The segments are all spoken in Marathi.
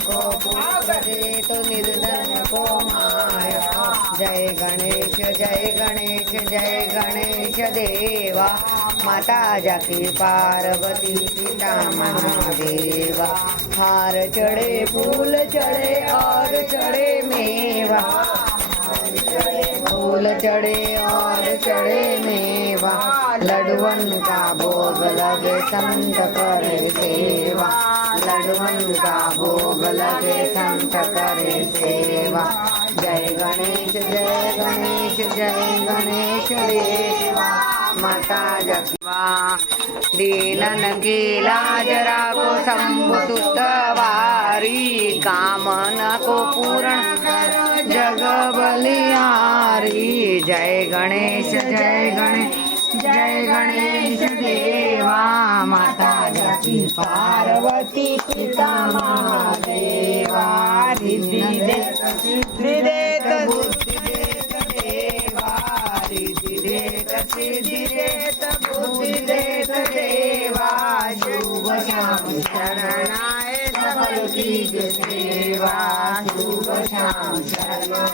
को पुत्र दे तो निर्धन को माया। जय गणेश जय गणेश जय गणेश देवा। माता जाकी पार्वती पिता महादेवा। हार चढ़े फूल चढ़े और चढ़े मेवा। फूल चढ़े और चढ़े मेवा। लडुअन का भोग लगे संत करे सेवा। लडुअन का भोग लगे संत करे सेवा। जय गणेश जय गणेश जय गणेश देवा। माता जगवा दीनन की लाज राखो शंभु तुतवारी। कामना को पूर्ण जग बलिहारी। जय गणेश जय गणेश जय गणेश देवा। माता जाकी पार्वती पिता महादेवा। रिद्धि देत सिद्धि देत बुद्धि देत देवा। रिद्धि देत सिद्धि देत बुद्धि देत देवा। शुभ श्याम शरणाय सकल कीज सेवा। शुभ श्याम शरण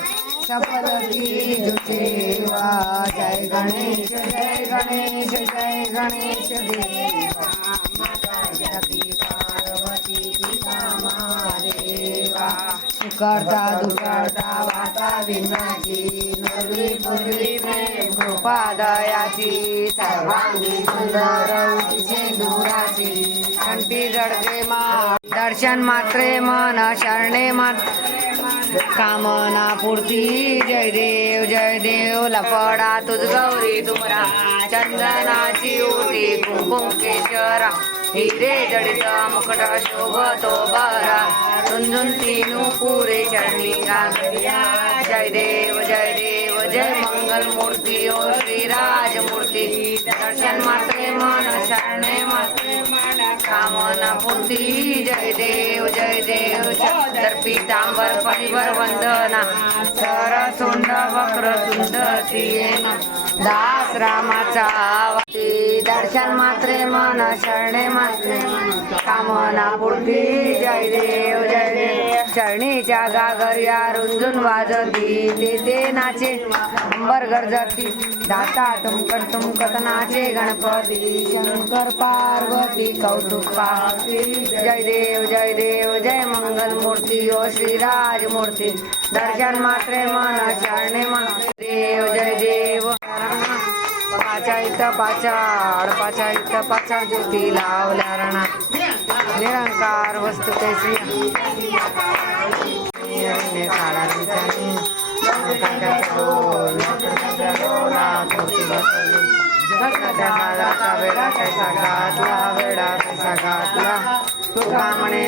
सफल कीज सेवा। जय गणेश जय गणेश जय गणेश देवा। माता जाकी पार्वती पिता महादेवा। सुकर्ता दुकर्ता वार्ता विनाची नवी पूर्वी प्रेम कृपा दयाची। सर्वांगी सुंदर उंची दुराची कंठी जडके मा। दर्शन मात्रे मन शरणे मात्र कामना पूर्ती। जय देव लपडा तुझ गौरी तुमरा। चंदनाची ओटी कुंकुम केशरा। हिरे जडित मुकुट शोभतो बरा। झुंझुंती पुरे चरणी गागरिया। जय देव जय मंगल मूर्ति ओ श्रीराज मूर्ति। दर्शन मात्रे मन शरणे मात्रे मन कामना पूर्ती। जय देव चंदर पीतांबर परिवर वंदना। सरसोंड वक्रतुंड तियेन दास रामाचा। दर्शन मात्रे मन शरणे मात्रे कामना पूर्ती। जय देव चरणीच्या गागर्या रुंजून वाजती। ते नाचे अंबर गरजती। दाता तुमकत नाचे गणपती। शंकर पार्वती कौतुक पाहती। जय देव जय मंगल मूर्ति ओ श्रीराज मूर्ति। दर्शन मात्रे मन शरणे मात्रे जय देव। पाचा इथं पाचाड ज्योती लावल्या रणा। निरंकार वस्तू तेसी काळा वेडा कैसा घातला। तुका म्हणे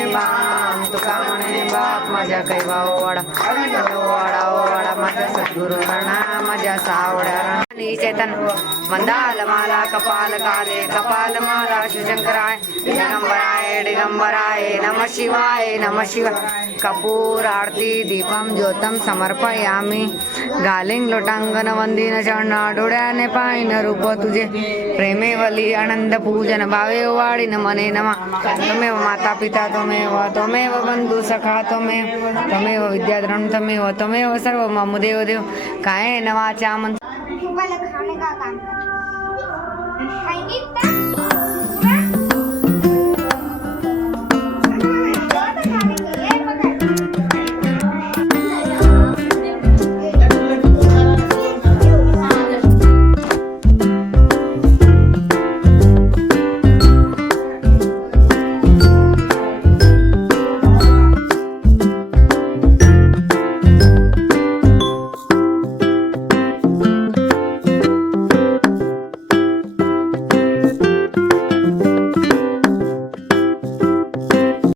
बाप माझ्या कैवा ओवाडा। ओवाडा माझ्या सद्गुरु रणा। माझ्या सावड्या रणा। चैतन मंदाल माला कपाल काले कपाल माला शिवशंकराय दिगंबराय नमः शिवाय कपूर आरती दीपम ज्योतम समर्पयामी। गालिंग लोटांगण वंदिन चरण डोळ्याने पाहिन रूप तुझे। प्रेमेवली आनंद पूजन भावे वाढीन मने नमा। त्वमेव माता पिता त्वमेव बंधु सखा त्वमेव विद्याधरम त्वमेव सर्व मम देव काय नवाच्या मंत्र। खाने का काम